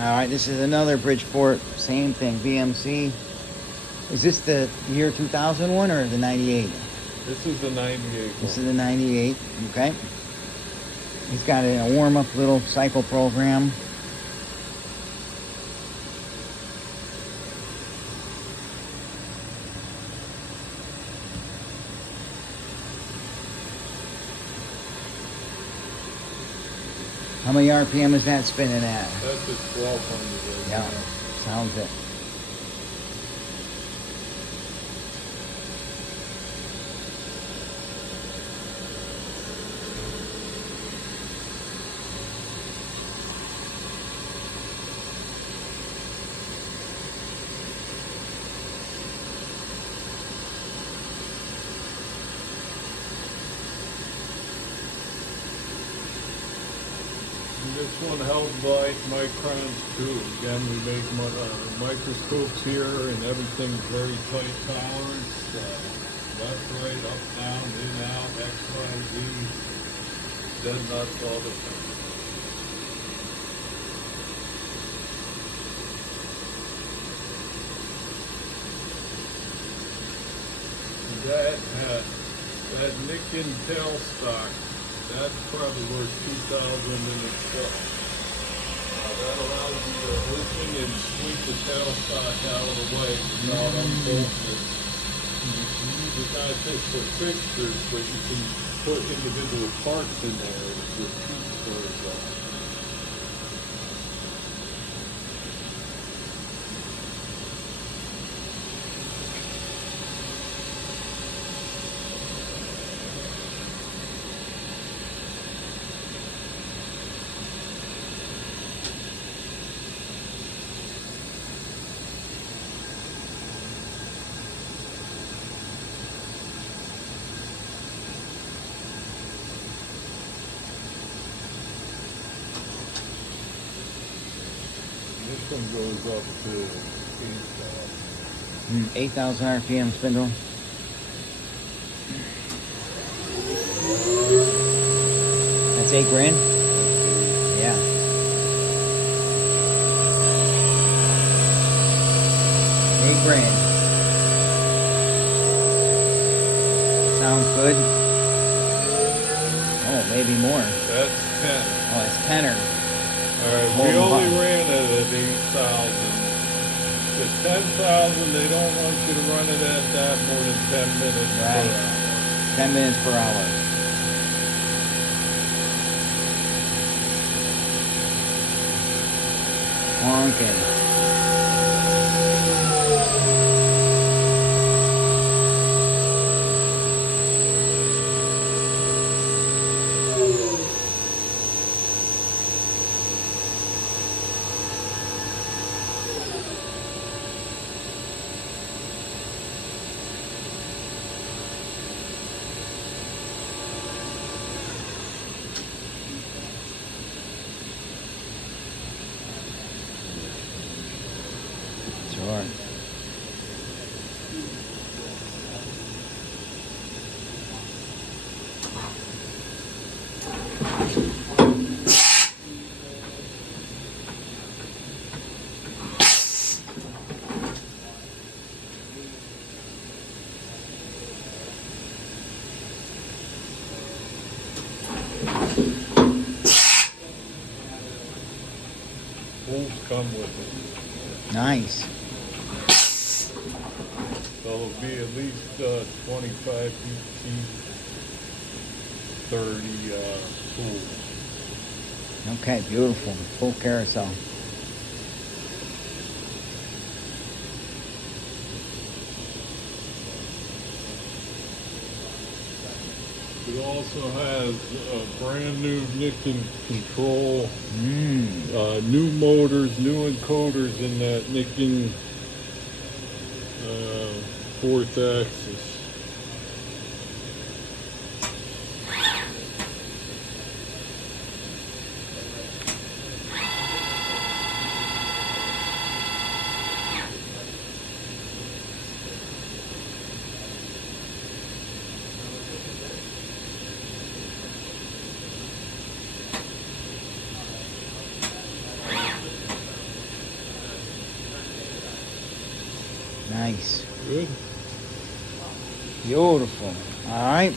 Alright, this is another Bridgeport, same thing, VMC. Is this the year 2001 or the 98? This is the 98 This one. is the 98, okay. He's got a warm-up little cycle program. How many RPM is that spinning at? That's at 1200 right Yeah, now. sounds it. This one held by microns too. Again, we make microscopes here, and everything's very tight tolerance. Left, right, up, down, in, out, X, Y, Z. Dead nuts all the time. That Nikken tailstock, that's probably worth $2,000 in itself. That allows you to loosen and sweep the tailstock out of the way without unbolting it. It's not just for fixtures, but you can put individual parts in there with piece storage on. This one goes up to 8,000 RPM spindle. That's $8,000? Yeah. $8,000. Sounds good. Oh, maybe more. That's 10. Oh, it's tenor. Alright, we only ran it at 8,000. At 10,000, they don't want you to run it at that more than 10 minutes per Right. hour. 10 minutes per hour. Honking. Sure. Tools come with it. Nice. So it'll be at least 25 BT40 tools. Okay, beautiful. Full carousel. It also has a brand new Nikken control, new motors, new encoders in that Nikken fourth axis. Nice. Good. Beautiful. All right.